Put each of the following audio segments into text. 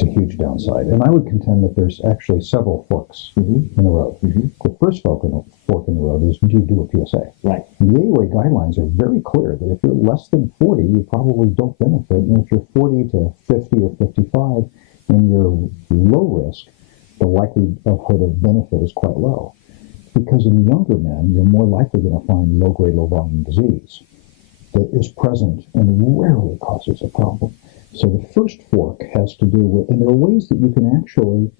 It's a huge downside. And I would contend that there's actually several forks in the road. The first fork in the road is, do you do a PSA? Right. And the AUA guidelines are very clear that if you're less than 40, you probably don't benefit. And if you're 40 to 50 or 55 and you're low risk, the likelihood of benefit is quite low. Because in younger men, you're more likely going to find low-grade, low-volume disease that is present and rarely causes a problem. So the first fork has to do with, and there are ways that you can actually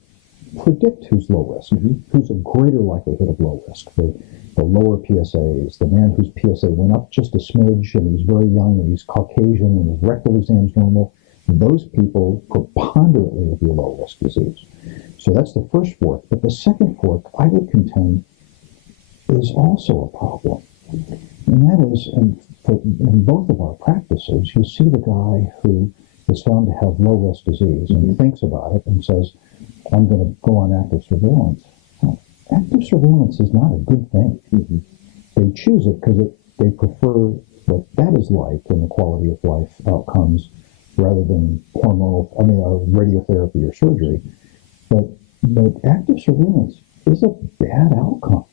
predict who's low risk, who's a greater likelihood of low risk. The lower PSAs, the man whose PSA went up just a smidge and he's very young and he's Caucasian and his rectal exam's normal, those people preponderantly have low risk disease. So that's the first fork. But the second fork, I would contend, is also a problem. And that is, in both of our practices, you see the guy who is found to have low-risk disease and thinks about it and says, I'm going to go on active surveillance. Well, active surveillance is not a good thing. They choose it because they prefer what that is like in the quality of life outcomes rather than radiotherapy or surgery. But active surveillance is a bad outcome.